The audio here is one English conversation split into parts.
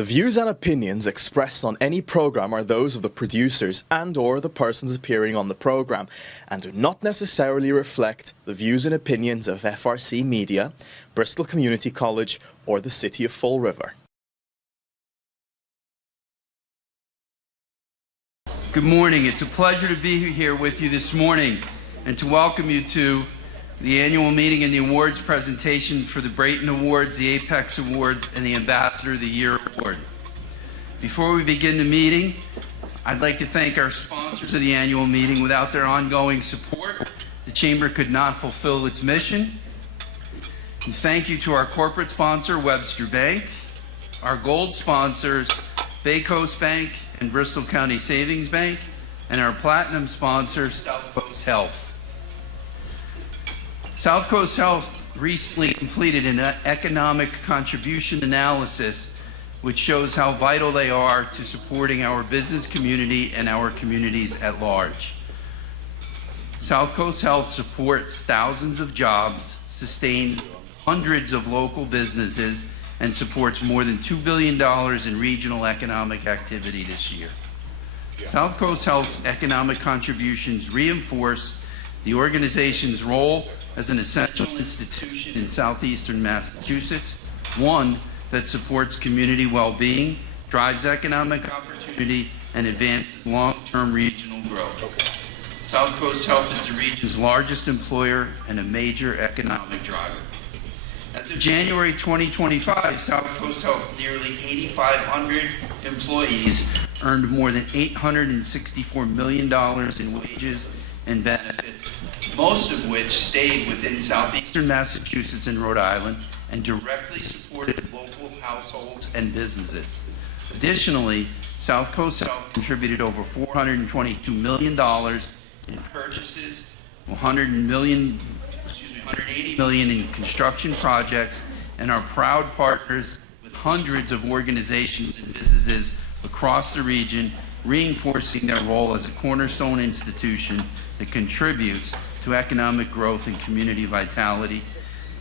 The views and opinions expressed on any program are those of the producers and/or the persons appearing on the program and do not necessarily reflect the views and opinions of FRC Media, Bristol Community College, or the City of Fall River. Good morning. It's a pleasure to be here with you this morning and to welcome you to the annual meeting and the awards presentation for the Brayton Awards, the Apex Awards, and the Ambassador of the Year Award. Before we begin the meeting, I'd like to thank our sponsors of the annual meeting. Without their ongoing support, the Chamber could not fulfill its mission. And thank you to our corporate sponsor, Webster Bank, our gold sponsors, Bay Coast Bank and Bristol County Savings Bank, and our platinum sponsor, SouthCoast Health. SouthCoast Health recently completed an economic contribution analysis which shows how vital they are to supporting our business community and our communities at large. SouthCoast Health supports thousands of jobs, sustains hundreds of local businesses, and supports more than $2 billion in regional economic activity this year. SouthCoast Health's economic contributions reinforce the organization's role as an essential institution in southeastern Massachusetts, one that supports community well-being, drives economic opportunity, and advances long-term regional growth. SouthCoast Health is the region's largest employer and a major economic driver. As of January 2025, SouthCoast Health, nearly 8,500 employees, earned more than $864 million in wages and benefits, most of which stayed within southeastern Massachusetts and Rhode Island and directly supported local households and businesses. Additionally, SouthCoast Health contributed over $422 million in purchases, $180 million in construction projects, and are proud partners with hundreds of organizations and businesses across the region, reinforcing their role as a cornerstone institution that contributes to economic growth and community vitality.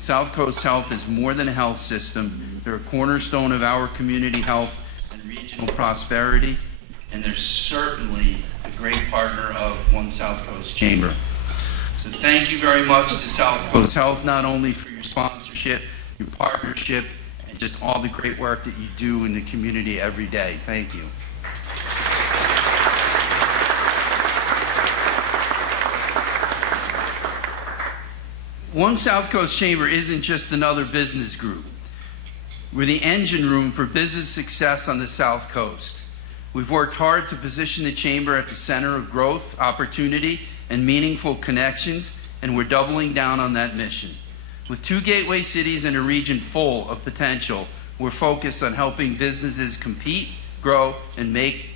SouthCoast Health is more than a health system. They're a cornerstone of our community health and regional prosperity, and they're certainly a great partner of One SouthCoast Chamber. So thank you very much to SouthCoast Health, not only for your sponsorship, your partnership, and just all the great work that you do in the community every day. Thank you. One SouthCoast Chamber isn't just another business group. We're the engine room for business success on the South Coast. We've worked hard to position the Chamber at the center of growth, opportunity, and meaningful connections, and we're doubling down on that mission. With 2 gateway cities and a region full of potential, we're focused on helping businesses compete, grow, and make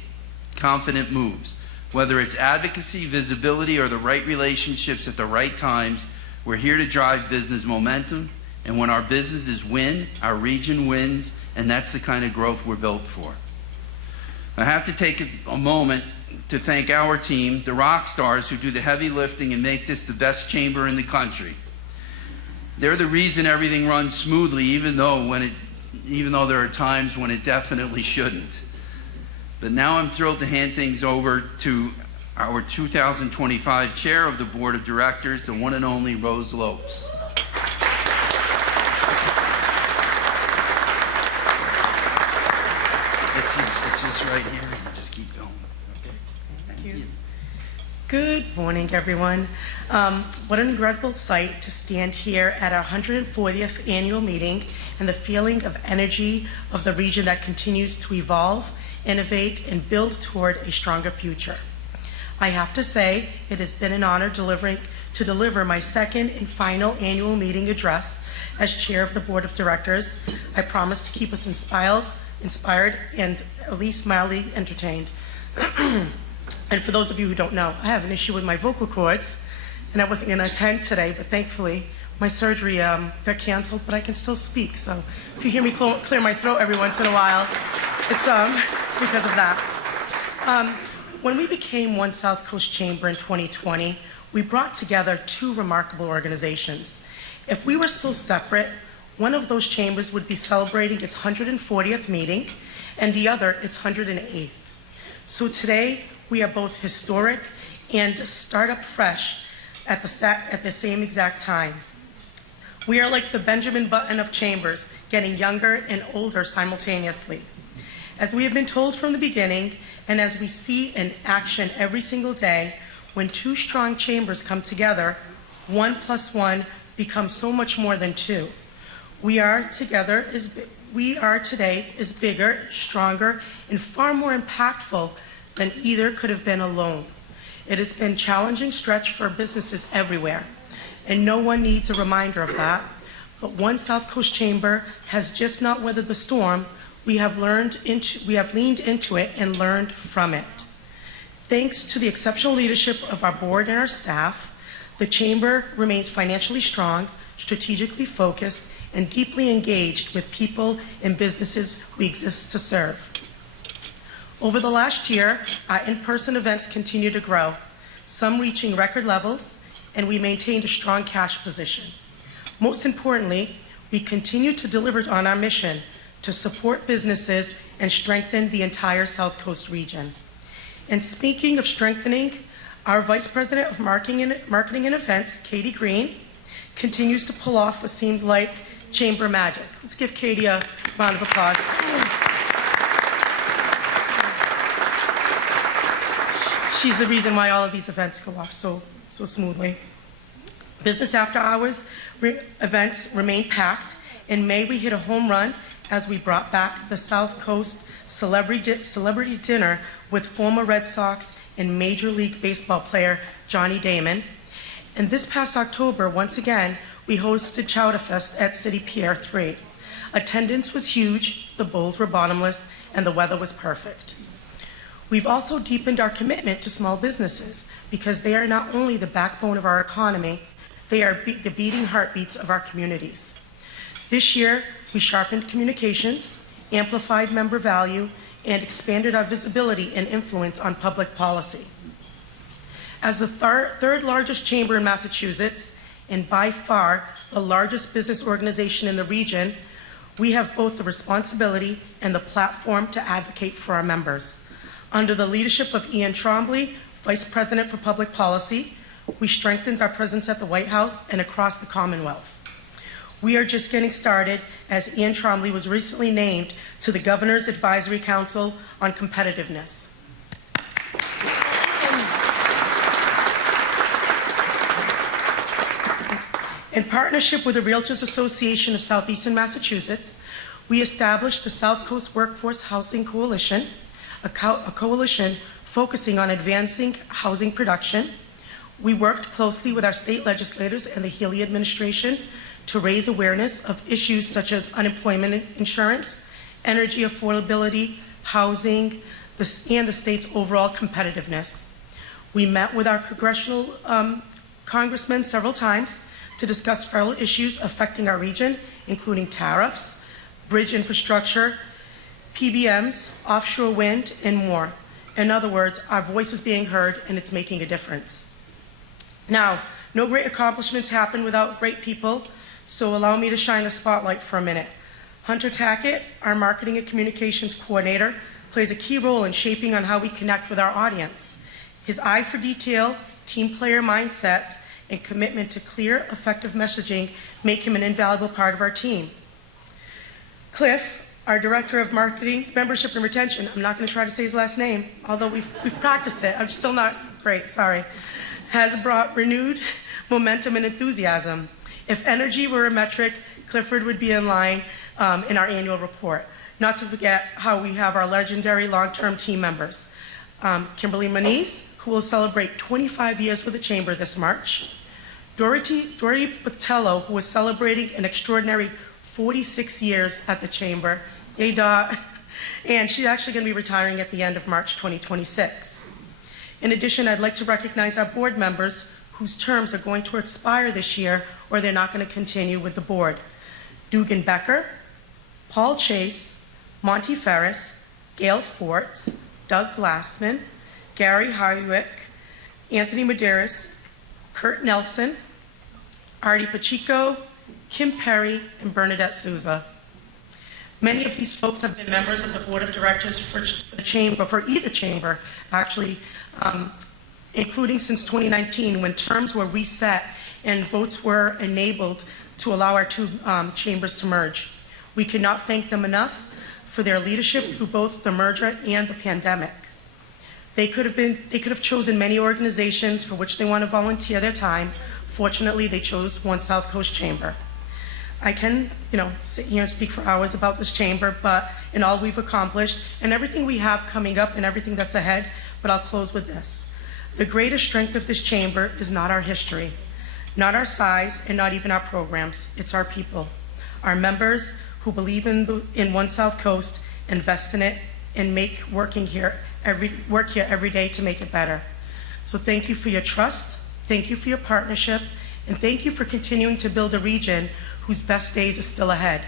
confident moves. Whether it's advocacy, visibility, or the right relationships at the right times, we're here to drive business momentum, and when our businesses win, our region wins, and that's the kind of growth we're built for. I have to take a moment to thank our team, the rock stars who do the heavy lifting and make this the best chamber in the country. They're the reason everything runs smoothly, even though there are times when it definitely shouldn't. But now I'm thrilled to hand things over to our 2025 Chair of the Board of Directors, the one and only Rose Lopes. It's just right here. You just keep going. Okay. Thank you. Good morning, everyone. What an incredible sight to stand here at our 140th annual meeting and the feeling of energy of the region that continues to evolve, innovate, and build toward a stronger future. I have to say, it has been an honor to deliver my second and final annual meeting address as chair of the Board of Directors. I promise to keep us inspired, and at least mildly entertained. And for those of you who don't know, I have an issue with my vocal cords, and I wasn't going to attend today, but thankfully my surgery got canceled, but I can still speak. So if you hear me clear my throat every once in a while, it's because of that. When we became One SouthCoast Chamber in 2020, we brought together 2 remarkable organizations. If we were so separate, One of those chambers would be celebrating its 140th meeting, and the other its 108th. So today, we are both historic and start up fresh at the same exact time. We are like the Benjamin Button of chambers, getting younger and older simultaneously. As we have been told from the beginning, and as we see in action every single day, when two strong chambers come together, 1 + 1 becomes so much more than 2. We are today is bigger, stronger, and far more impactful than either could have been alone. It has been a challenging stretch for businesses everywhere, and no one needs a reminder of that. But one South Coast Chamber has just not weathered the storm. We have leaned into it and learned from it. Thanks to the exceptional leadership of our board and our staff, the Chamber remains financially strong, strategically focused, and deeply engaged with people and businesses we exist to serve. Over the last year, our in-person events continue to grow, some reaching record levels, and we maintained a strong cash position. Most importantly, we continue to deliver on our mission to support businesses and strengthen the entire South Coast region. And speaking of strengthening, our Vice President of Marketing and Events, Katie Green, continues to pull off what seems like chamber magic. Let's give Katie a round of applause. She's the reason why all of these events go off so smoothly. Business after hours events remain packed. In May, we hit a home run as we brought back the South Coast Celebrity Dinner with former Red Sox and Major League Baseball player Johnny Damon. And this past October, once again, we hosted Chowderfest at City Pier 3. Attendance was huge, the bowls were bottomless, and the weather was perfect. We've also deepened our commitment to small businesses because they are not only the backbone of our economy, they are the beating heartbeats of our communities. This year, we sharpened communications, amplified member value, and expanded our visibility and influence on public policy. As the third largest chamber in Massachusetts, and by far the largest business organization in the region, we have both the responsibility and the platform to advocate for our members. Under the leadership of Ian Trombley, Vice President for Public Policy, we strengthened our presence at the White House and across the Commonwealth. We are just getting started, as Ian Trombley was recently named to the Governor's Advisory Council on Competitiveness. In partnership with the Realtors Association of Southeastern Massachusetts, we established the South Coast Workforce Housing Coalition, a coalition focusing on advancing housing production. We worked closely with our state legislators and the Healy administration to raise awareness of issues such as unemployment insurance, energy affordability, housing, and the state's overall competitiveness. We met with our congressional congressmen several times to discuss federal issues affecting our region, including tariffs, bridge infrastructure, PBMs, offshore wind, and more. In other words, our voice is being heard and it's making a difference. Now, no great accomplishments happen without great people, so allow me to shine a spotlight for a minute. Hunter Tackett, our marketing and communications coordinator, plays a key role in shaping on how we connect with our audience. His eye for detail, team player mindset, and commitment to clear, effective messaging make him an invaluable part of our team. Cliff, our Director of Marketing, Membership and Retention, I'm not going to try to say his last name, although we've practiced it, I'm still not great, sorry, has brought renewed momentum and enthusiasm. If energy were a metric, Clifford would be in line in our annual report. Not to forget how we have our legendary long-term team members. Kimberly Moniz, who will celebrate 25 years with the Chamber this March. Dorothy Botello, who is celebrating an extraordinary 46 years at the Chamber. And she's actually going to be retiring at the end of March 2026. In addition, I'd like to recognize our board members whose terms are going to expire this year or they're not going to continue with the board. Dugan Becker, Paul Chase, Monty Ferris, Gail Forts, Doug Glassman, Gary Harwick, Anthony Medeiros, Kurt Nelson, Artie Pacheco, Kim Perry, and Bernadette Souza. Many of these folks have been members of the board of directors for the chamber, for either chamber, actually, including since 2019, when terms were reset and votes were enabled to allow our two chambers to merge. We cannot thank them enough for their leadership through both the merger and the pandemic. They could have chosen many organizations for which they want to volunteer their time. Fortunately, they chose One South Coast Chamber. I can, sit here and speak for hours about this chamber, but in all we've accomplished and everything we have coming up and everything that's ahead, but I'll close with this. The greatest strength of this chamber is not our history, not our size, and not even our programs. It's our people, our members who believe in One South Coast, invest in it, and work here every day to make it better. So thank you for your trust, thank you for your partnership, and thank you for continuing to build a region whose best days are still ahead.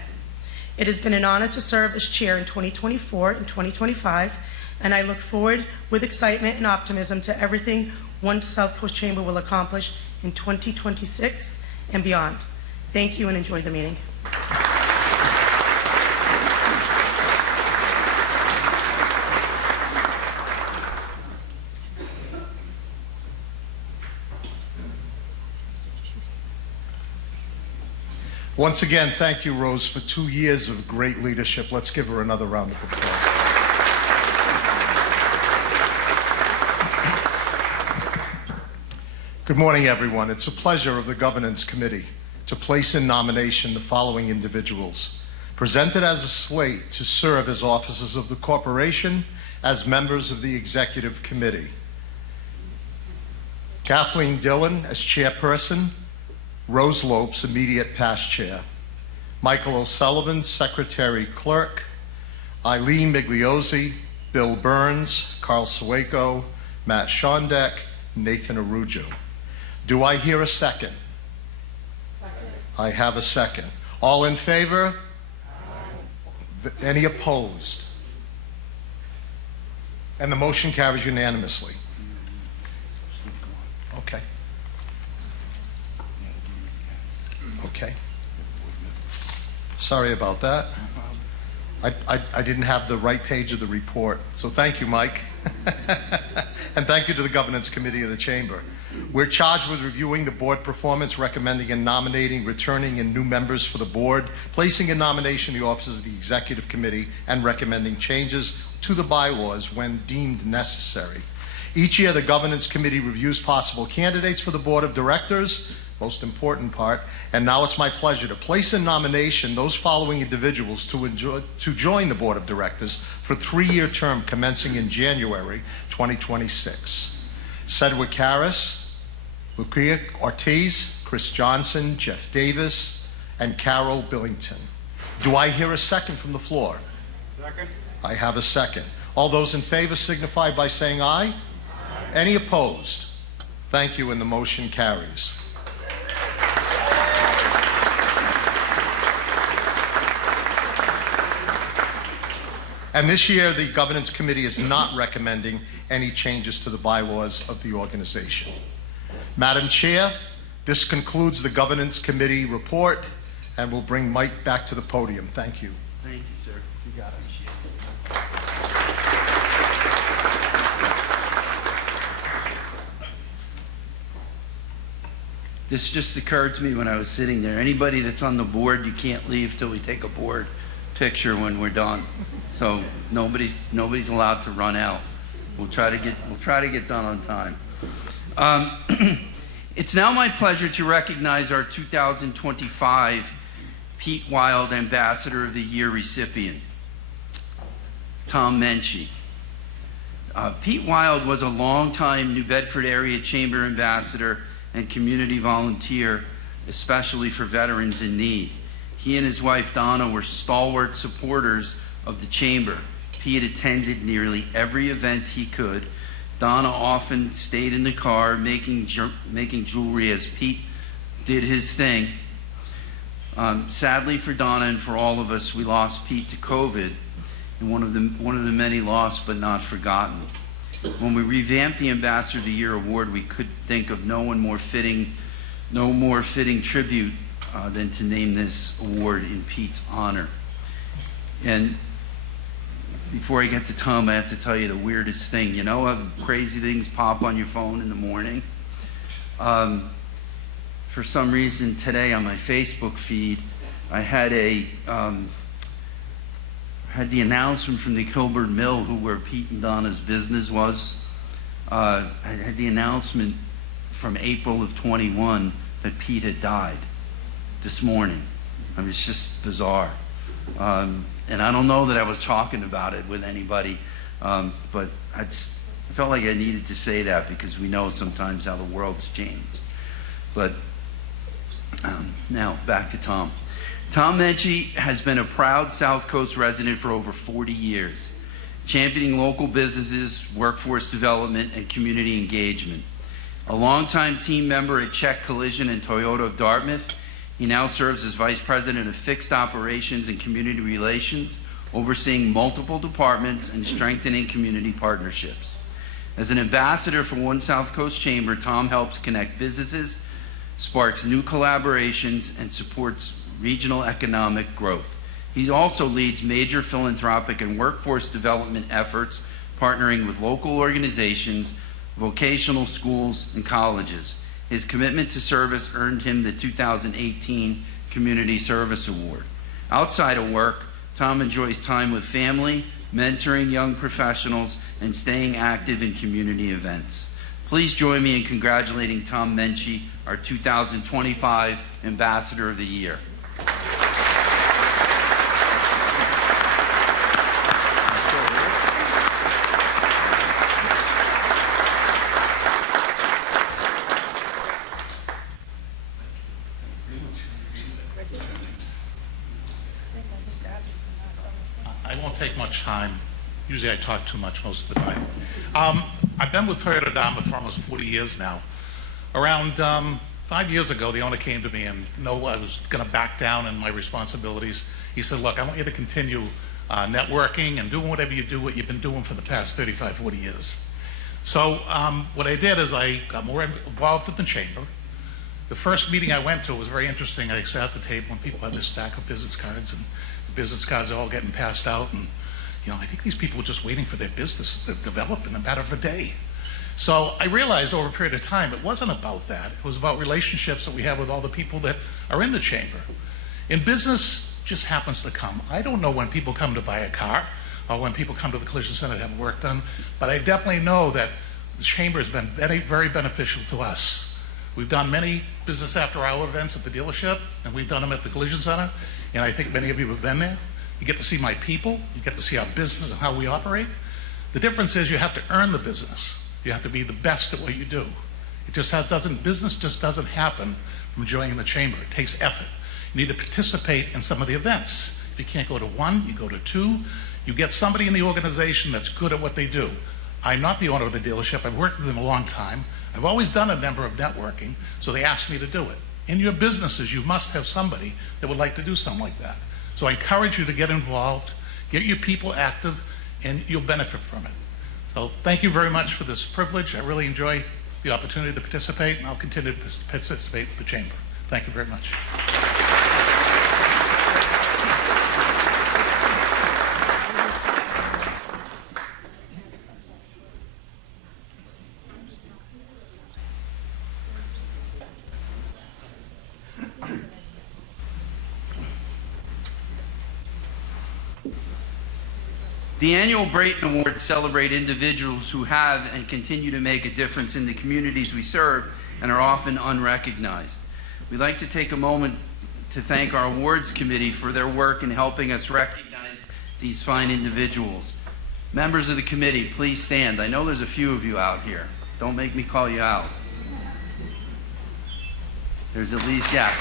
It has been an honor to serve as chair in 2024 and 2025, and I look forward with excitement and optimism to everything One South Coast Chamber will accomplish in 2026 and beyond. Thank you and enjoy the meeting. Once again, thank you, Rose, for 2 years of great leadership. Let's give her another round of applause. Good morning, everyone. It's a pleasure of the Governance Committee to place in nomination the following individuals, presented as a slate to serve as officers of the corporation as members of the Executive Committee. Kathleen Dillon as chairperson, Rose Lopes, immediate past chair. Michael O'Sullivan, secretary clerk. Eileen Migliozzi, Bill Burns, Carl Sueco, Matt Shondek, Nathan Arujo. Do I hear a second? Second. I have a second. All in favor? Aye. Any opposed? And the motion carries unanimously. Okay. Okay. Sorry about that. I didn't have the right page of the report. So thank you, Mike. And thank you to the Governance Committee of the Chamber. We're charged with reviewing the board performance, recommending and nominating, returning and new members for the board, placing in nomination the officers of the Executive Committee, and recommending changes to the bylaws when deemed necessary. Each year, the Governance Committee reviews possible candidates for the Board of Directors, most important part, and now it's my pleasure to place in nomination those following individuals to join the Board of Directors for a 3-year term commencing in January 2026. Sedgwick Harris, Lucia Ortiz, Chris Johnson, Jeff Davis, and Carol Billington. Do I hear a second from the floor? Second. I have a second. All those in favor signify by saying aye. Aye. Any opposed? Thank you, and the motion carries. And this year, the Governance Committee is not recommending any changes to the bylaws of the organization. Madam Chair, this concludes the Governance Committee report, and we'll bring Mike back to the podium. Thank you. Thank you, sir. You got it. This just occurred to me when I was sitting there. Anybody that's on the board, you can't leave till we take a board picture when we're done. So nobody's allowed to run out. We'll try to get done on time. It's now my pleasure to recognize our 2025 Pete Wilde Ambassador of the Year recipient, Tom Menchie. Pete Wilde was a longtime New Bedford area chamber ambassador and community volunteer, especially for veterans in need. He and his wife Donna were stalwart supporters of the chamber. Pete attended nearly every event he could. Donna often stayed in the car making jewelry as Pete did his thing. Sadly for Donna and for all of us, we lost Pete to COVID, and one of the many lost but not forgotten. When we revamped the Ambassador of the Year award, we could think of no more fitting tribute than to name this award in Pete's honor. And before I get to Tom, I have to tell you the weirdest thing. You know how crazy things pop on your phone in the morning? For some reason today on my Facebook feed, I had the announcement from the Kilburn Mill, where Pete and Donna's business was. I had the announcement from April of 21 that Pete had died this morning. I mean, it's just bizarre. And I don't know that I was talking about it with anybody, but I felt like I needed to say that because we know sometimes how the world's changed. But now back to Tom. Tom Menchie has been a proud South Coast resident for over 40 years, championing local businesses, workforce development, and community engagement. A longtime team member at Czech Collision and Toyota of Dartmouth, he now serves as Vice President of Fixed Operations and Community Relations, overseeing multiple departments and strengthening community partnerships. As an ambassador for One South Coast Chamber, Tom helps connect businesses, sparks new collaborations, and supports regional economic growth. He also leads major philanthropic and workforce development efforts, partnering with local organizations, vocational schools, and colleges. His commitment to service earned him the 2018 Community Service Award. Outside of work, Tom enjoys time with family, mentoring young professionals, and staying active in community events. Please join me in congratulating Tom Menchie, our 2025 Ambassador of the Year. I won't take much time. Usually I talk too much most of the time. I've been with Toyota Dartmouth for almost 40 years now. Around 5 years ago, the owner came to me and knew I was going to back down in my responsibilities. He said, look, I want you to continue networking and doing whatever you do, what you've been doing for the past 35, 40 years. So what I did is I got more involved with the chamber. The first meeting I went to was very interesting. I sat at the table and people had this stack of business cards, and the business cards are all getting passed out. And I think these people were just waiting for their business to develop in a matter of a day. So I realized over a period of time, it wasn't about that. It was about relationships that we have with all the people that are in the chamber. In business, just happens to come. I don't know when people come to buy a car or when people come to the collision center to have work done, but I definitely know that the chamber has been very, very beneficial to us. We've done many business after hour events at the dealership, and we've done them at the collision center, and I think many of you have been there. You get to see my people, you get to see our business and how we operate. The difference is you have to earn the business. You have to be the best at what you do. Business just doesn't happen from joining the chamber. It takes effort. You need to participate in some of the events. If you can't go to one, you go to two. You get somebody in the organization that's good at what they do. I'm not the owner of the dealership. I've worked with them a long time. I've always done a number of networking, so they asked me to do it. In your businesses, you must have somebody that would like to do something like that. So I encourage you to get involved, get your people active, and you'll benefit from it. So thank you very much for this privilege. I really enjoy the opportunity to participate, and I'll continue to participate with the chamber. Thank you very much. The annual Brayton Awards celebrate individuals who have and continue to make a difference in the communities we serve and are often unrecognized. We'd like to take a moment to thank our awards committee for their work in helping us recognize these fine individuals. Members of the committee, please stand. I know there's a few of you out here. Don't make me call you out. There's at least, yes.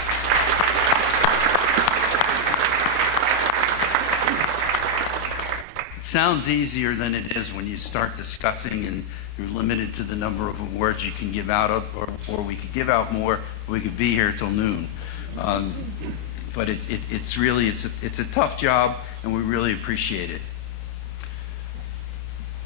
Sounds easier than it is when you start discussing and you're limited to the number of awards you can give out, or we could give out more. We could be here till noon. But it's really a tough job, and we really appreciate it.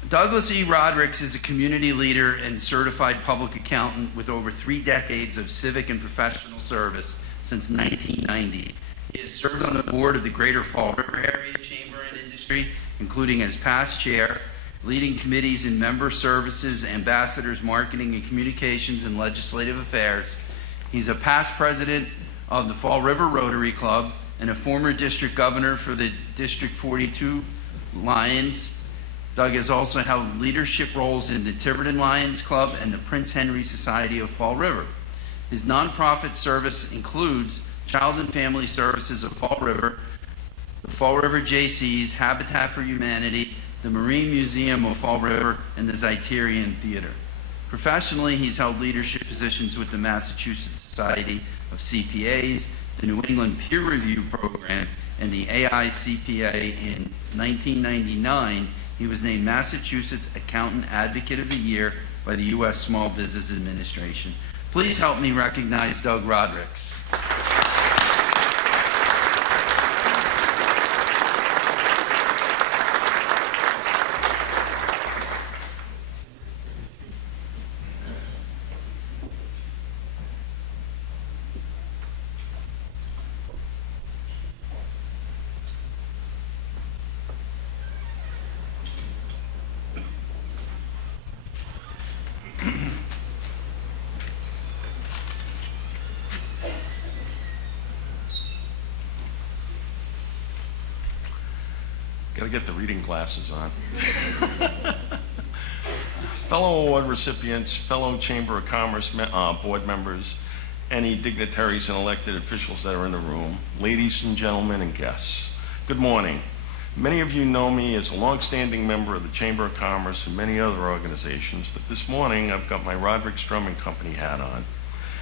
Douglas E. Rodericks is a community leader and certified public accountant with over 3 decades of civic and professional service since 1990. He has served on the board of the Greater Fall River Area Chamber and Industry, including as past chair, leading committees in member services, ambassadors, marketing and communications, and legislative affairs. He's a past president of the Fall River Rotary Club and a former district governor for the District 42 Lions. Doug has also held leadership roles in the Tiverton Lions Club and the Prince Henry Society of Fall River. His nonprofit service includes Child and Family Services of Fall River, the Fall River JCs, Habitat for Humanity, the Marine Museum of Fall River, and the Zeiterian Theater. Professionally, he's held leadership positions with the Massachusetts Society of CPAs, the New England Peer Review Program, and the AICPA. In 1999, he was named Massachusetts Accountant Advocate of the Year by the U.S. Small Business Administration. Please help me recognize Doug Rodricks. Got to get the reading glasses on. Fellow award recipients, fellow Chamber of Commerce board members, any dignitaries and elected officials that are in the room, ladies and gentlemen and guests, good morning. Many of you know me as a longstanding member of the Chamber of Commerce and many other organizations, but this morning I've got my Rodricks Drummond Company hat on.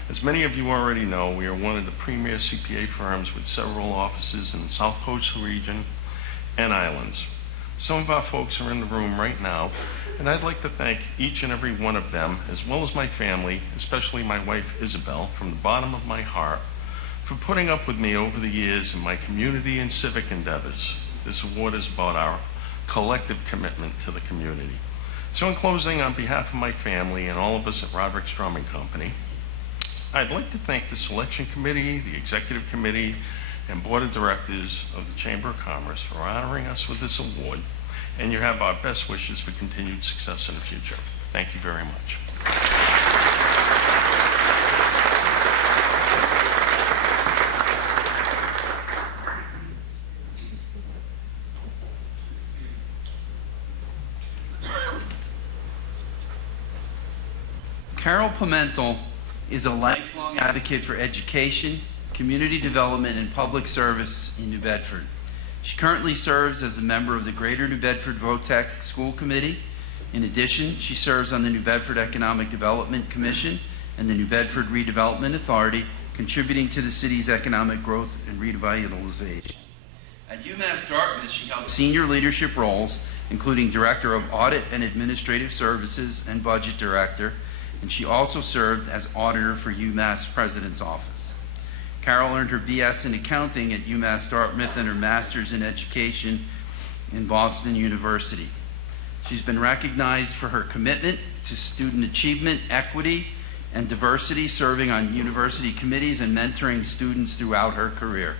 As many of you already know, we are one of the premier CPA firms with several offices in the SouthCoast region and islands. Some of our folks are in the room right now, and I'd like to thank each and every one of them, as well as my family, especially my wife Isabel, from the bottom of my heart, for putting up with me over the years in my community and civic endeavors. This award is about our collective commitment to the community. So in closing, on behalf of my family and all of us at Rodricks Drummond Company, I'd like to thank the selection committee, the executive committee, and board of directors of the Chamber of Commerce for honoring us with this award, and you have our best wishes for continued success in the future. Thank you very much. Carol Pimentel is a lifelong advocate for education, community development, and public service in New Bedford. She currently serves as a member of the Greater New Bedford VOTEC School Committee. In addition, she serves on the New Bedford Economic Development Commission and the New Bedford Redevelopment Authority, contributing to the city's economic growth and revitalization. At UMass Dartmouth, she held senior leadership roles, including Director of Audit and Administrative Services and Budget Director, and she also served as Auditor for UMass President's Office. Carol earned her BS in accounting at UMass Dartmouth and her master's in education in Boston University. She's been recognized for her commitment to student achievement, equity, and diversity, serving on university committees and mentoring students throughout her career.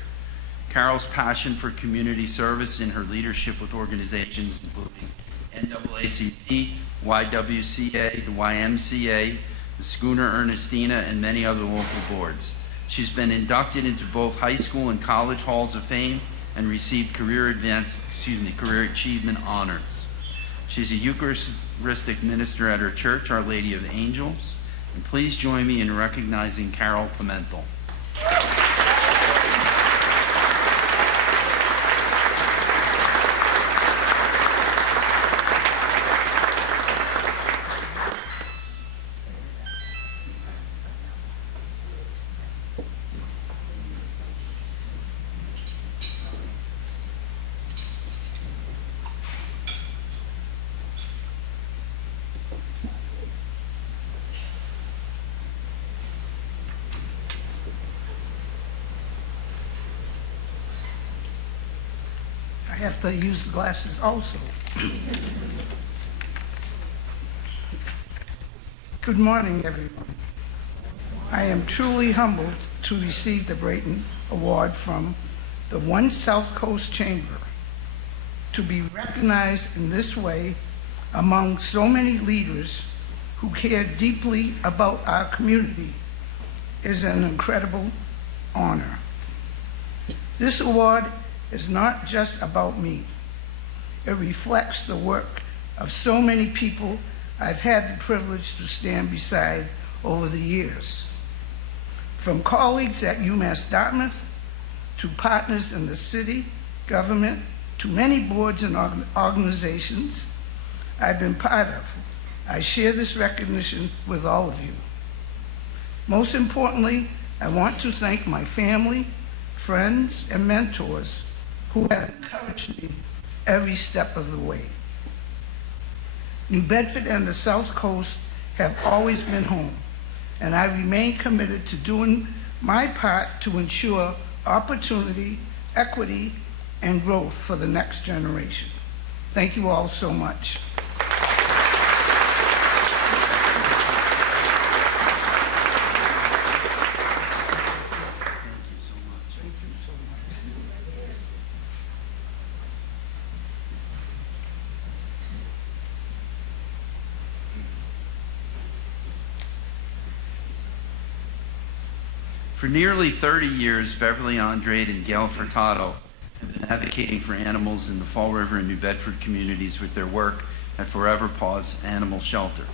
Carol's passion for community service in her leadership with organizations including NAACP, YWCA, the YMCA, the Schooner Ernestina, and many other local boards. She's been inducted into both high school and college halls of fame and received career achievement honors. She's a Eucharistic minister at her church, Our Lady of the Angels. And please join me in recognizing Carol Pimentel. I have to use the glasses also. Good morning, everyone. I am truly humbled to receive the Brayton Award from the One South Coast Chamber. To be recognized in this way among so many leaders who care deeply about our community is an incredible honor. This award is not just about me. It reflects the work of so many people I've had the privilege to stand beside over the years. From colleagues at UMass Dartmouth to partners in the city, government, to many boards and organizations I've been part of, I share this recognition with all of you. Most importantly, I want to thank my family, friends, and mentors who have encouraged me every step of the way. New Bedford and the South Coast have always been home, and I remain committed to doing my part to ensure opportunity, equity, and growth for the next generation. Thank you all so much. For nearly 30 years, Beverly Andrade and Gail Furtado have been advocating for animals in the Fall River and New Bedford communities with their work at Forever Paws Animal Shelter.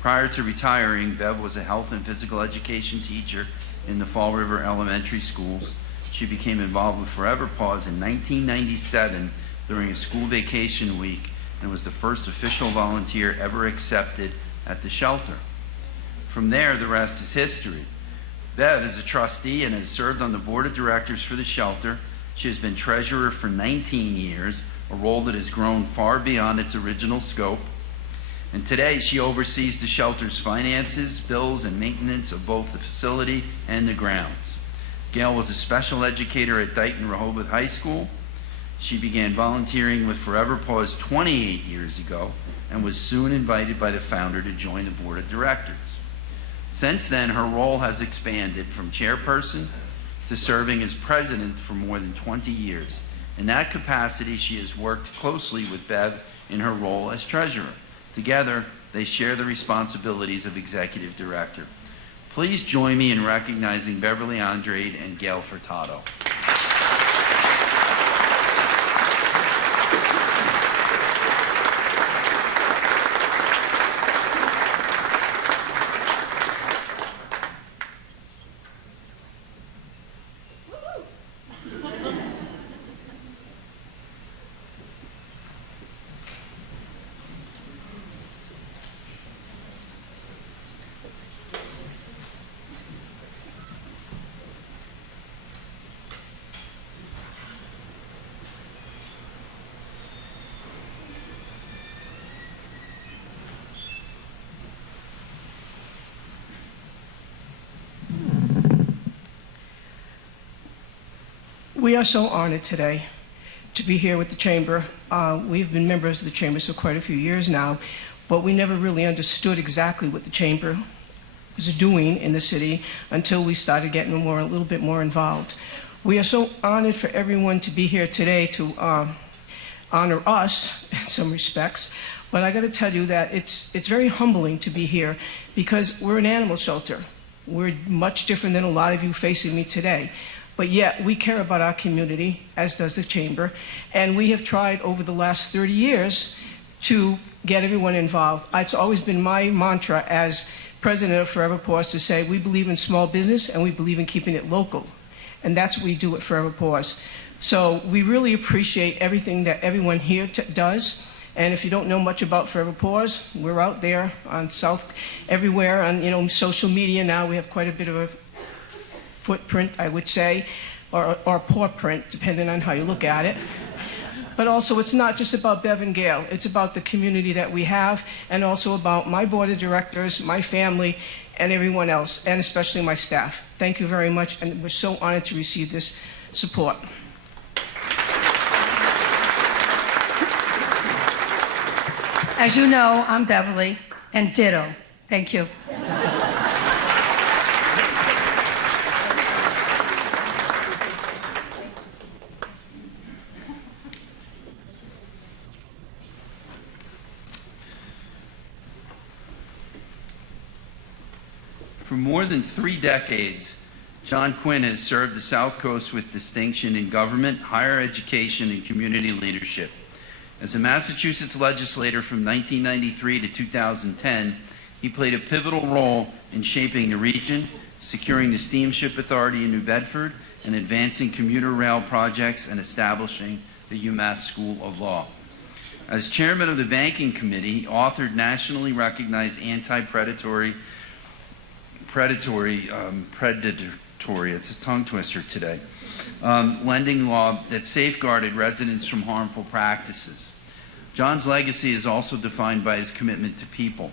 Prior to retiring, Bev was a health and physical education teacher in the Fall River elementary schools. She became involved with Forever Paws in 1997 during a school vacation week and was the first official volunteer ever accepted at the shelter. From there, the rest is history. Bev is a trustee and has served on the board of directors for the shelter. She has been treasurer for 19 years, a role that has grown far beyond its original scope. And today she oversees the shelter's finances, bills, and maintenance of both the facility and the grounds. Gail was a special educator at Dighton Rehoboth High School. She began volunteering with Forever Paws 28 years ago and was soon invited by the founder to join the board of directors. Since then, her role has expanded from chairperson to serving as president for more than 20 years. In that capacity, she has worked closely with Bev in her role as treasurer. Together, they share the responsibilities of executive director. Please join me in recognizing Beverly Andrade and Gail Furtado. We are so honored today to be here with the Chamber. We've been members of the Chamber for quite a few years now, but we never really understood exactly what the Chamber was doing in the city until we started getting a little bit more involved. We are so honored for everyone to be here today to honor us in some respects, but I got to tell you that it's very humbling to be here because we're an animal shelter. We're much different than a lot of you facing me today. But yet, we care about our community, as does the Chamber, and we have tried over the last 30 years to get everyone involved. It's always been my mantra as president of Forever Paws to say we believe in small business and we believe in keeping it local, and that's what we do at Forever Paws. So we really appreciate everything that everyone here does, and if you don't know much about Forever Paws, we're out there on everywhere on social media now. We have quite a bit of a footprint, I would say, or paw print, depending on how you look at it. But also, it's not just about Bev and Gail. It's about the community that we have, and also about my board of directors, my family, and everyone else, and especially my staff. Thank you very much, and we're so honored to receive this support. As you know, I'm Beverly, and ditto. Thank you. For more than 3 decades, John Quinn has served the South Coast with distinction in government, higher education, and community leadership. As a Massachusetts legislator from 1993 to 2010, he played a pivotal role in shaping the region, securing the Steamship Authority in New Bedford, and advancing commuter rail projects and establishing the UMass School of Law. As chairman of the Banking Committee, he authored nationally recognized anti-predatory, it's a tongue twister today, lending law that safeguarded residents from harmful practices. John's legacy is also defined by his commitment to people,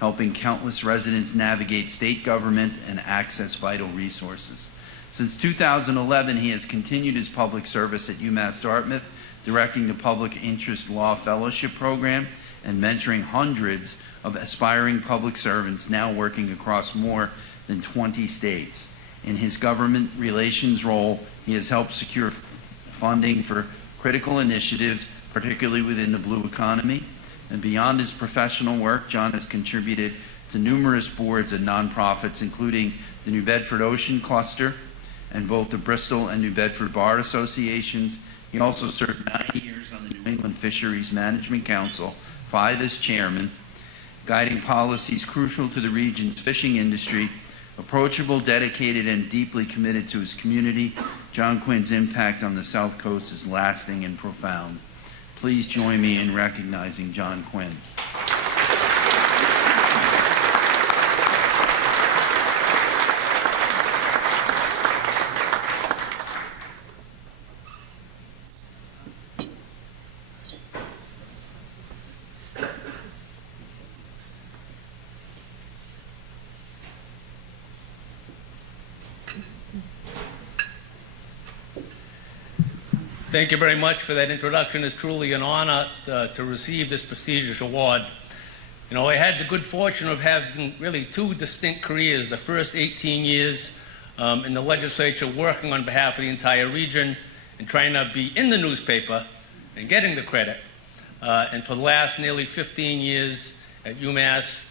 helping countless residents navigate state government and access vital resources. Since 2011, he has continued his public service at UMass Dartmouth, directing the Public Interest Law Fellowship Program and mentoring hundreds of aspiring public servants now working across more than 20 states. In his government relations role, he has helped secure funding for critical initiatives, particularly within the blue economy. And beyond his professional work, John has contributed to numerous boards and nonprofits, including the New Bedford Ocean Cluster and both the Bristol and New Bedford Bar Associations. He also served 9 years on the New England Fisheries Management Council, 5 as chairman, guiding policies crucial to the region's fishing industry. Approachable, dedicated, and deeply committed to his community, John Quinn's impact on the South Coast is lasting and profound. Please join me in recognizing John Quinn. Thank you very much for that introduction. It's truly an honor to receive this prestigious award. You know, I had the good fortune of having really 2 distinct careers. The first 18 years in the legislature working on behalf of the entire region and trying to be in the newspaper and getting the credit. And for the last nearly 15 years at UMass,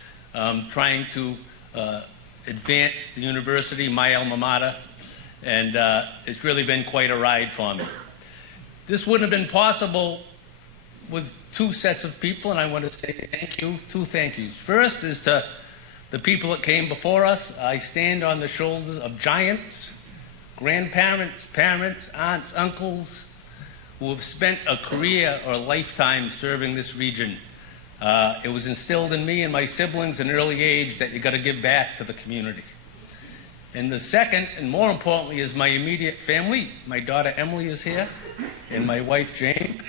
trying to advance the university, my alma mater, and it's really been quite a ride for me. This wouldn't have been possible with 2 sets of people, and I want to say thank you, 2 thank yous. First is to the people that came before us. I stand on the shoulders of giants, grandparents, parents, aunts, uncles, who have spent a career or a lifetime serving this region. It was instilled in me and my siblings at an early age that you got to give back to the community. And the second, and more importantly, is my immediate family. My daughter Emily is here, and my wife Jane.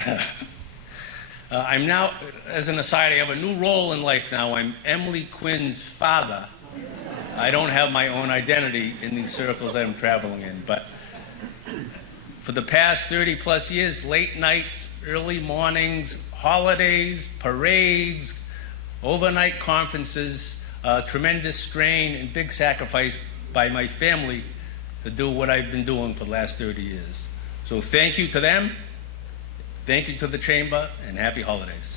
I'm now, as an aside, I have a new role in life now. I'm Emily Quinn's father. I don't have my own identity in these circles that I'm traveling in, but for the past 30 plus years, late nights, early mornings, holidays, parades, overnight conferences, tremendous strain and big sacrifice by my family to do what I've been doing for the last 30 years. So thank you to them, thank you to the Chamber, and happy holidays.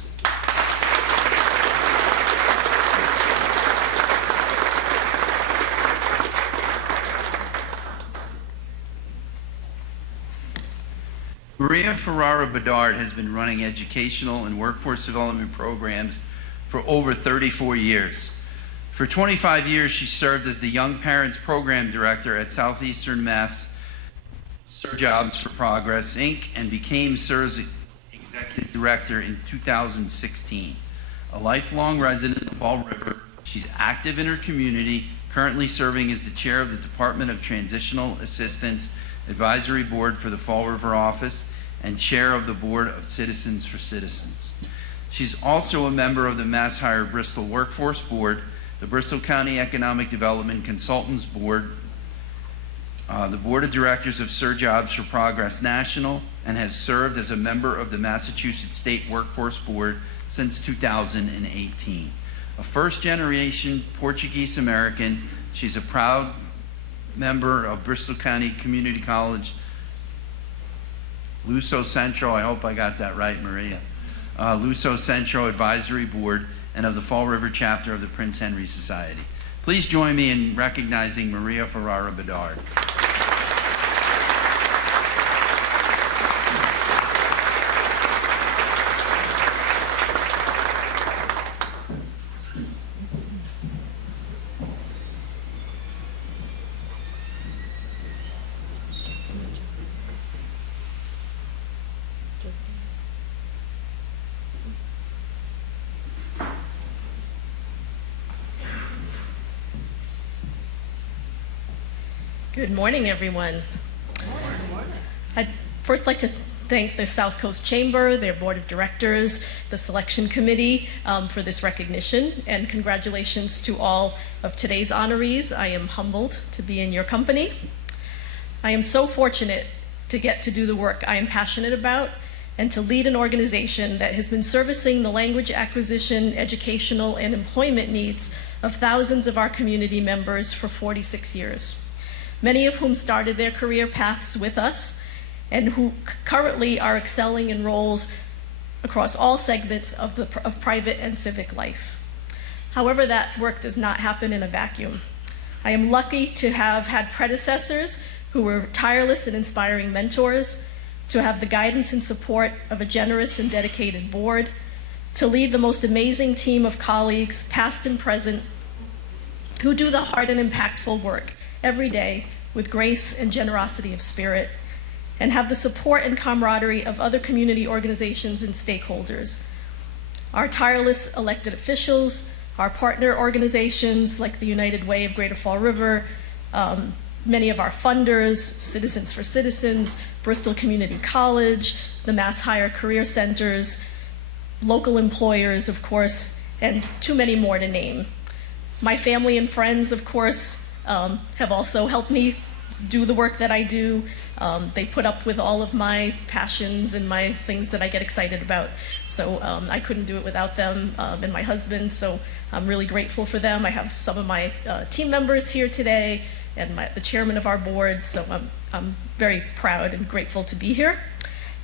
Maria Ferrara Bedard has been running educational and workforce development programs for over 34 years. For 25 years, she served as the Young Parents Program Director at Southeastern Mass SIR Jobs for Progress, Inc., and became SIR's Executive Director in 2016. A lifelong resident of Fall River, she's active in her community, currently serving as the chair of the Department of Transitional Assistance Advisory Board for the Fall River office and chair of the Board of Citizens for Citizens. She's also a member of the Mass Hire Bristol Workforce Board, the Bristol County Economic Development Consultants Board, the Board of Directors of SIR Jobs for Progress National, and has served as a member of the Massachusetts State Workforce Board since 2018. A first-generation Portuguese American, she's a proud member of Bristol County Community College, Luso Centro, I hope I got that right, Maria, Luso Centro Advisory Board, and of the Fall River chapter of the Prince Henry Society. Please join me in recognizing Maria Ferrara Bedard. Good morning, everyone. I'd first like to thank the South Coast Chamber, their board of directors, the selection committee for this recognition, and congratulations to all of today's honorees. I am humbled to be in your company. I am so fortunate to get to do the work I am passionate about and to lead an organization that has been servicing the language acquisition, educational, and employment needs of thousands of our community members for 46 years. Many of whom started their career paths with us and who currently are excelling in roles across all segments of private and civic life. However, that work does not happen in a vacuum. I am lucky to have had predecessors who were tireless and inspiring mentors, to have the guidance and support of a generous and dedicated board, to lead the most amazing team of colleagues, past and present, who do the hard and impactful work every day with grace and generosity of spirit, and have the support and camaraderie of other community organizations and stakeholders. Our tireless elected officials, our partner organizations like the United Way of Greater Fall River, many of our funders, Citizens for Citizens, Bristol Community College, the Mass Hire Career Centers, local employers, of course, and too many more to name. My family and friends, of course, have also helped me do the work that I do. They put up with all of my passions and my things that I get excited about. So I couldn't do it without them and my husband, so I'm really grateful for them. I have some of my team members here today and the chairman of our board, so I'm very proud and grateful to be here.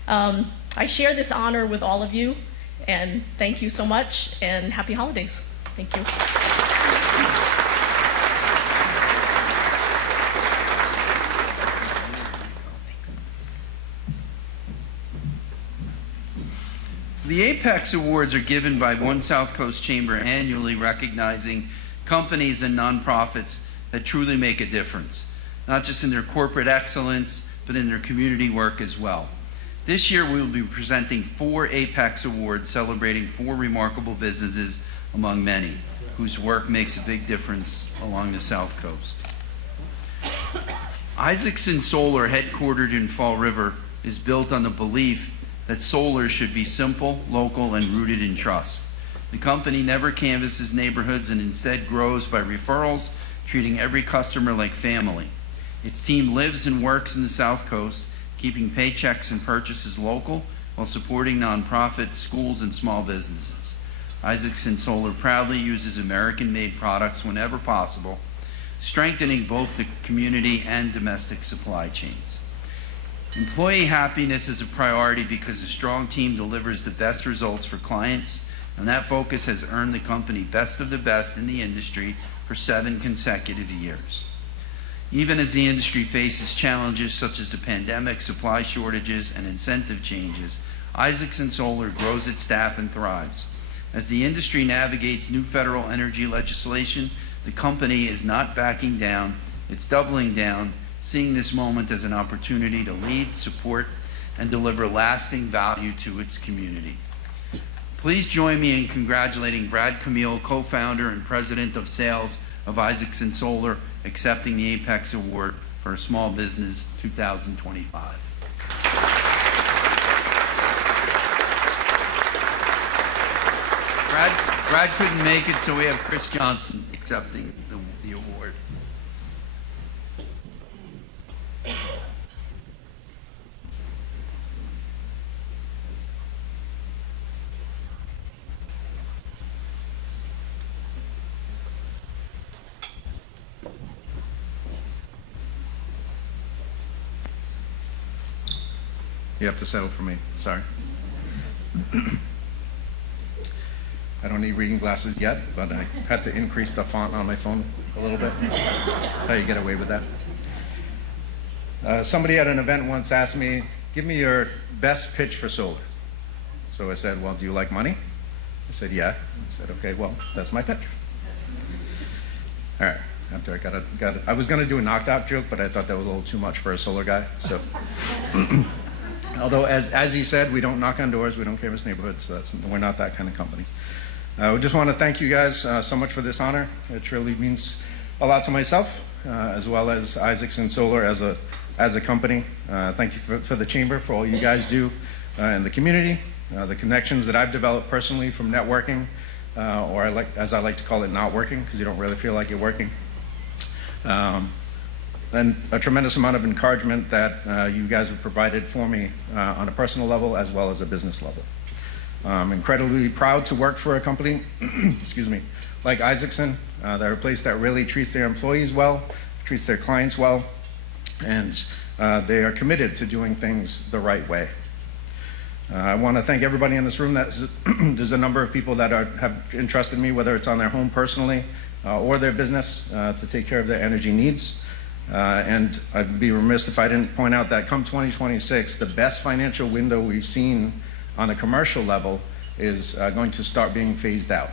I share this honor with all of you, and thank you so much, and happy holidays. Thank you. The Apex Awards are given by One South Coast Chamber annually, recognizing companies and nonprofits that truly make a difference, not just in their corporate excellence, but in their community work as well. This year we will be presenting 4 Apex Awards celebrating 4 remarkable businesses among many whose work makes a big difference along the South Coast. Isaacson Solar, headquartered in Fall River, is built on the belief that solar should be simple, local, and rooted in trust. The company never canvasses neighborhoods and instead grows by referrals, treating every customer like family. Its team lives and works in the South Coast, keeping paychecks and purchases local while supporting nonprofits, schools, and small businesses. Isaacson Solar proudly uses American-made products whenever possible, strengthening both the community and domestic supply chains. Employee happiness is a priority because a strong team delivers the best results for clients, and that focus has earned the company best of the best in the industry for 7 consecutive years. Even as the industry faces challenges such as the pandemic, supply shortages, and incentive changes, Isaacson Solar grows its staff and thrives. As the industry navigates new federal energy legislation, the company is not backing down, it's doubling down, seeing this moment as an opportunity to lead, support, and deliver lasting value to its community. Please join me in congratulating Brad Camille, co-founder and president of sales of Isaacson Solar, accepting the Apex Award for Small Business 2025. Brad couldn't make it, so we have Chris Johnson accepting the award. You have to settle for me, sorry. I don't need reading glasses yet, but I had to increase the font on my phone a little bit. That's how you get away with that. Somebody at an event once asked me, give me your best pitch for solar. So I said, well, do you like money? I said, yeah. I said, okay, well, that's my pitch. All right, after I got it. I was gonna do a knocked out joke, but I thought that was a little too much for a solar guy, so. Although, as he said, we don't knock on doors, we don't canvass neighborhoods, so we're not that kind of company. We just want to thank you guys so much for this honor. It truly means a lot to myself, as well as Isaacson Solar as a company. Thank you for the Chamber, for all you guys do in the community, the connections that I've developed personally from networking, or as I like to call it, not working, because you don't really feel like you're working. And a tremendous amount of encouragement that you guys have provided for me on a personal level as well as a business level. I'm incredibly proud to work for a company, excuse me, like Isaacson. They're a place that really treats their employees well, treats their clients well, and they are committed to doing things the right way. I want to thank everybody in this room. There's a number of people that have entrusted me, whether it's on their home personally or their business, to take care of their energy needs. And I'd be remiss if I didn't point out that come 2026, the best financial window we've seen on a commercial level is going to start being phased out.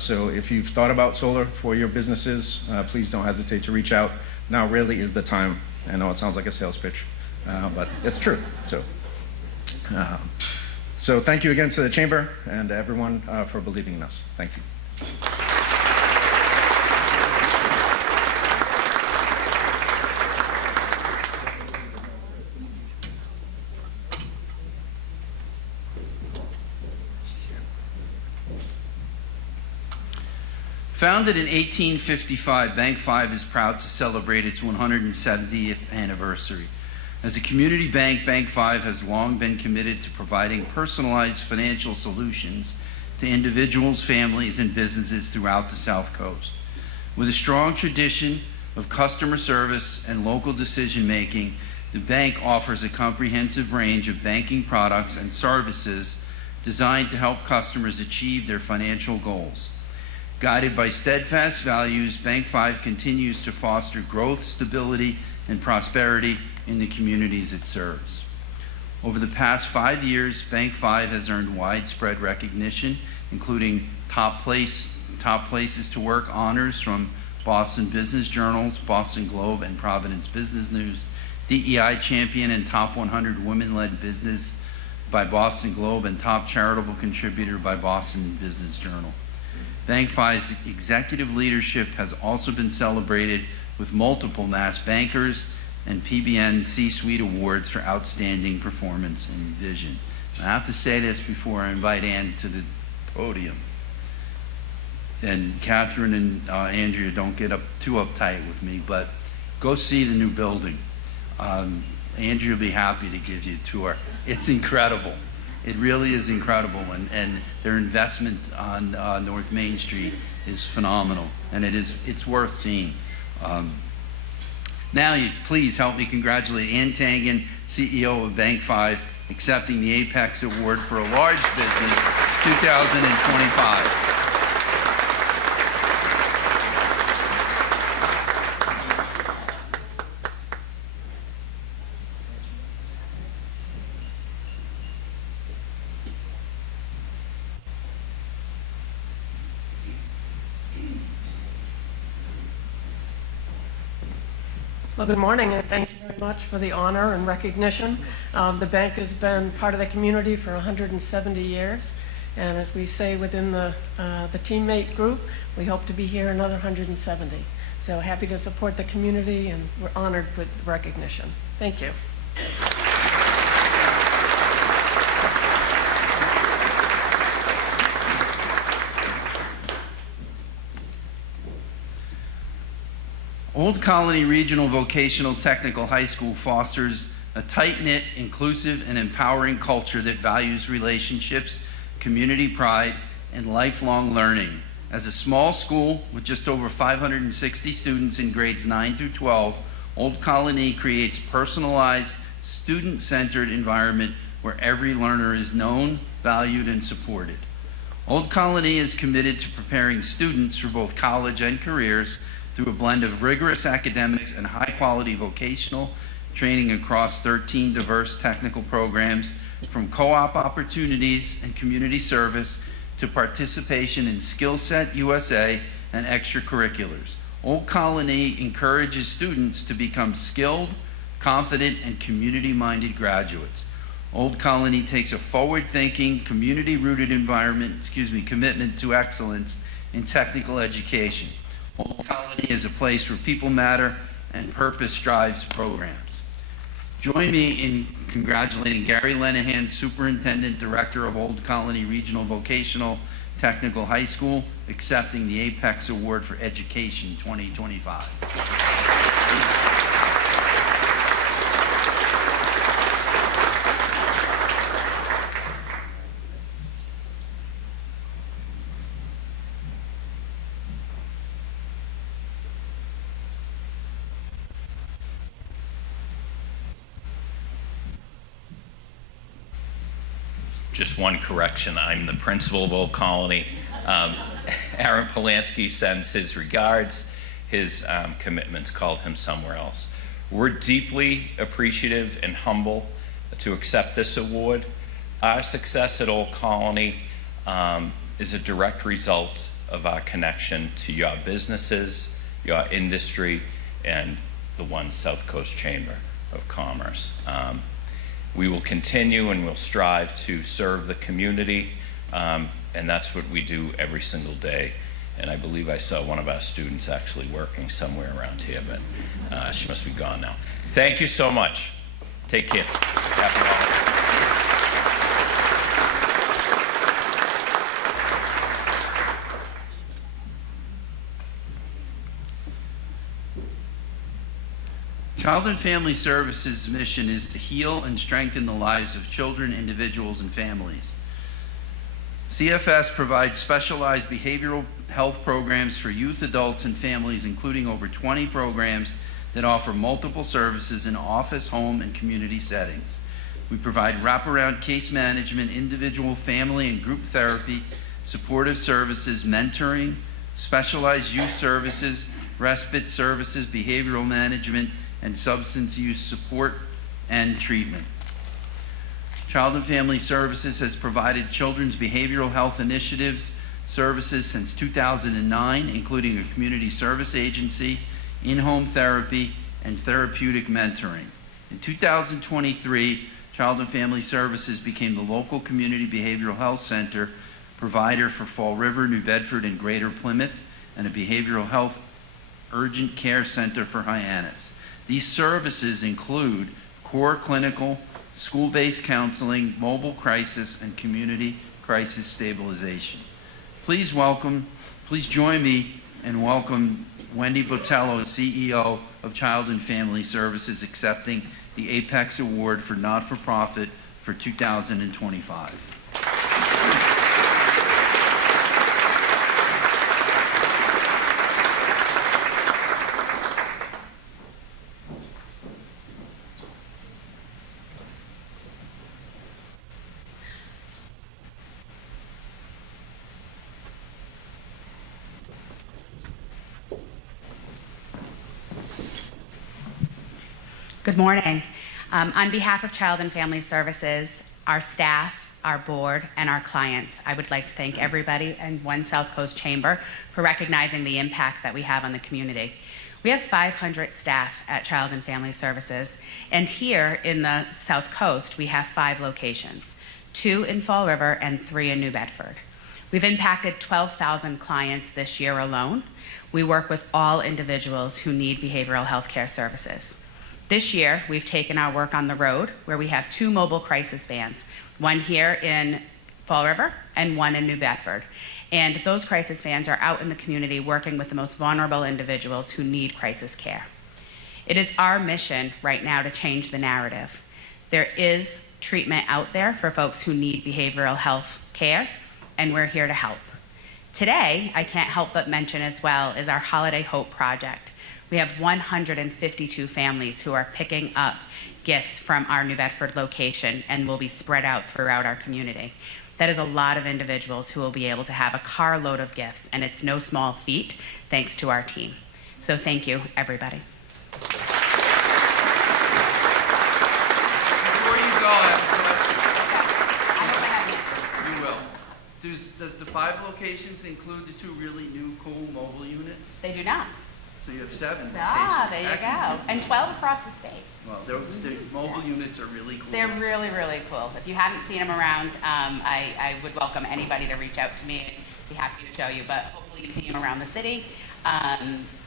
So if you've thought about solar for your businesses, please don't hesitate to reach out. Now really is the time. I know it sounds like a sales pitch, but it's true. So thank you again to the Chamber and everyone for believing in us. Thank you. Founded in 1855, Bank 5 is proud to celebrate its 170th anniversary. As a community bank, Bank 5 has long been committed to providing personalized financial solutions to individuals, families, and businesses throughout the South Coast. With a strong tradition of customer service and local decision-making, the bank offers a comprehensive range of banking products and services designed to help customers achieve their financial goals. Guided by steadfast values, Bank 5 continues to foster growth, stability, and prosperity in the communities it serves. Over the past 5 years, Bank 5 has earned widespread recognition, including top places to work honors from Boston Business Journals, Boston Globe, and Providence Business News, DEI Champion and Top 100 Women-Led Business by Boston Globe, and Top Charitable Contributor by Boston Business Journal. Bank 5's executive leadership has also been celebrated with multiple NAS Bankers and PBN C-Suite Awards for outstanding performance and vision. I have to say this before I invite Ann to the podium. And Catherine and Andrea, don't get too uptight with me, but go see the new building. Andrea will be happy to give you a tour. It's incredible. It really is incredible, and their investment on North Main Street is phenomenal, and it's worth seeing. Now, please help me congratulate Ann Tangen, CEO of Bank 5, accepting the Apex Award for a Large Business 2025. Well, good morning, and thank you very much for the honor and recognition. The bank has been part of the community for 170 years, and as we say within the teammate group, we hope to be here another 170. So happy to support the community, and we're honored with the recognition. Thank you. Old Colony Regional Vocational Technical High School fosters a tight-knit, inclusive, and empowering culture that values relationships, community pride, and lifelong learning. As a small school with just over 560 students in grades 9 through 12, Old Colony creates personalized, student-centered environment where every learner is known, valued, and supported. Old Colony is committed to preparing students for both college and careers through a blend of rigorous academics and high-quality vocational training across 13 diverse technical programs, from co-op opportunities and community service to participation in Skill Set USA and extracurriculars. Old Colony encourages students to become skilled, confident, and community-minded graduates. Old Colony takes a forward-thinking, community-rooted commitment to excellence in technical education. Old Colony is a place where people matter and purpose drives programs. Join me in congratulating Gary Lenahan, Superintendent Director of Old Colony Regional Vocational Technical High School, accepting the Apex Award for Education 2025. Just one correction, I'm the principal of Old Colony. Aaron Polanski sends his regards. His commitments called him somewhere else. We're deeply appreciative and humble to accept this award. Our success at Old Colony is a direct result of our connection to your businesses, your industry, and the One South Coast Chamber of Commerce. We will continue and we'll strive to serve the community, and that's what we do every single day. And I believe I saw one of our students actually working somewhere around here, but she must be gone now. Thank you so much. Take care. Happy holidays. Child and Family Services' mission is to heal and strengthen the lives of children, individuals, and families. CFS provides specialized behavioral health programs for youth, adults, and families, including over 20 programs that offer multiple services in office, home, and community settings. We provide wraparound case management, individual, family, and group therapy, supportive services, mentoring, specialized youth services, respite services, behavioral management, and substance use support and treatment. Child and Family Services has provided children's behavioral health initiatives services since 2009, including a community service agency, in-home therapy, and therapeutic mentoring. In 2023, Child and Family Services became the local community behavioral health center provider for Fall River, New Bedford, and Greater Plymouth, and a behavioral health urgent care center for Hyannis. These services include core clinical, school-based counseling, mobile crisis, and community crisis stabilization. Please join me in welcome Wendy Botello, CEO of Child and Family Services, accepting the Apex Award for Not-for-Profit for 2025. Good morning. On behalf of Child and Family Services, our staff, our board, and our clients, I would like to thank everybody and One South Coast Chamber for recognizing the impact that we have on the community. We have 500 staff at Child and Family Services, and here in the South Coast, we have 5 locations, 2 in Fall River and 3 in New Bedford. We've impacted 12,000 clients this year alone. We work with all individuals who need behavioral health care services. This year, we've taken our work on the road, where we have 2 mobile crisis vans, one here in Fall River and one in New Bedford. And those crisis vans are out in the community working with the most vulnerable individuals who need crisis care. It is our mission right now to change the narrative. There is treatment out there for folks who need behavioral health care, and we're here to help. Today, I can't help but mention as well is our Holiday Hope Project. We have 152 families who are picking up gifts from our New Bedford location and will be spread out throughout our community. That is a lot of individuals who will be able to have a carload of gifts, and it's no small feat thanks to our team. So thank you, everybody. Before you go, I have a question. You will. Does the 5 locations include the 2 really new, cool mobile units? They do not. So you have 7 locations. There you go. And 12 across the state. Well, the mobile units are really cool. They're really, really cool. If you haven't seen them around, I would welcome anybody to reach out to me and be happy to show you. But hopefully you see them around the city,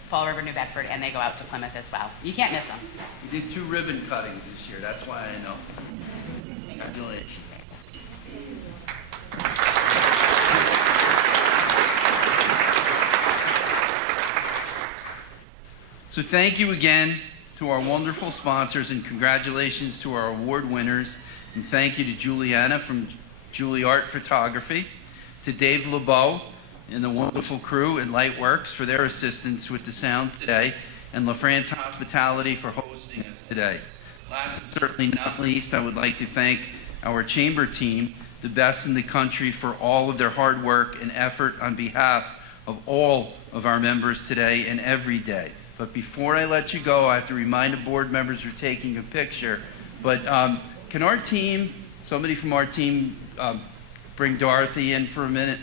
Fall River, New Bedford, and they go out to Plymouth as well. You can't miss them. You did 2 ribbon cuttings this year. That's why I know. Congratulations. So thank you again to our wonderful sponsors, and congratulations to our award winners. And thank you to Juliana from Juilliard Photography, to Dave LeBeau and the wonderful crew at Lightworks for their assistance with the sound today, and La France Hospitality for hosting us today. Last and certainly not least, I would like to thank our chamber team, the best in the country, for all of their hard work and effort on behalf of all of our members today and every day. But before I let you go, I have to remind the board members we're taking a picture. But can our team, somebody from our team, bring Dorothy in for a minute?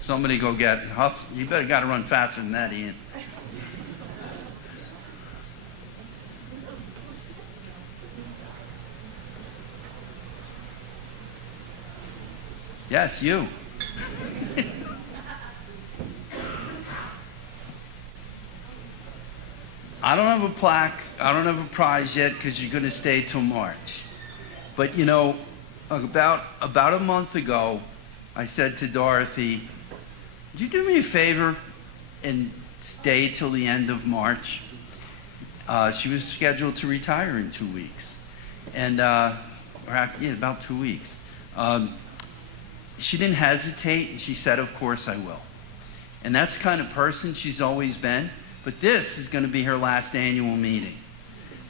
Somebody go get her. You better got to run faster than that, Ian. Yes, you. I don't have a plaque, I don't have a prize yet because you're going to stay till March. But you know, about a month ago, I said to Dorothy, would you do me a favor and stay till the end of March? She was scheduled to retire in 2 weeks. And, about 2 weeks. She didn't hesitate, and she said, of course I will. And that's the kind of person she's always been. But this is going to be her last annual meeting.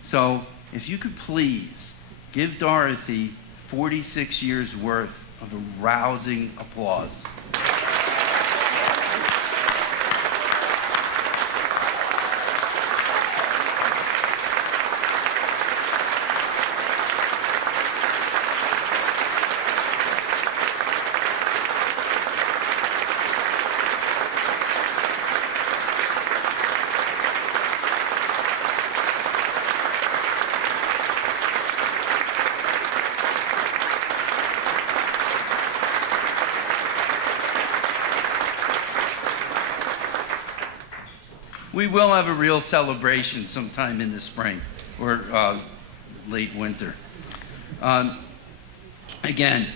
So if you could please give Dorothy 46 years worth of a rousing applause. We will have a real celebration sometime in the spring or late winter. Again,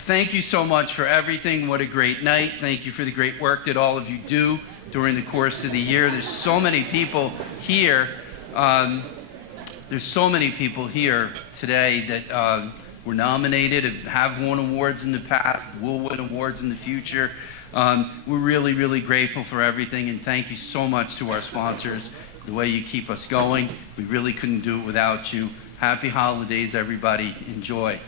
thank you so much for everything. What a great night. Thank you for the great work that all of you do during the course of the year. There's so many people here. There's so many people here today that were nominated and have won awards in the past, will win awards in the future. We're really, really grateful for everything, and thank you so much to our sponsors, the way you keep us going. We really couldn't do it without you. Happy holidays, everybody. Enjoy.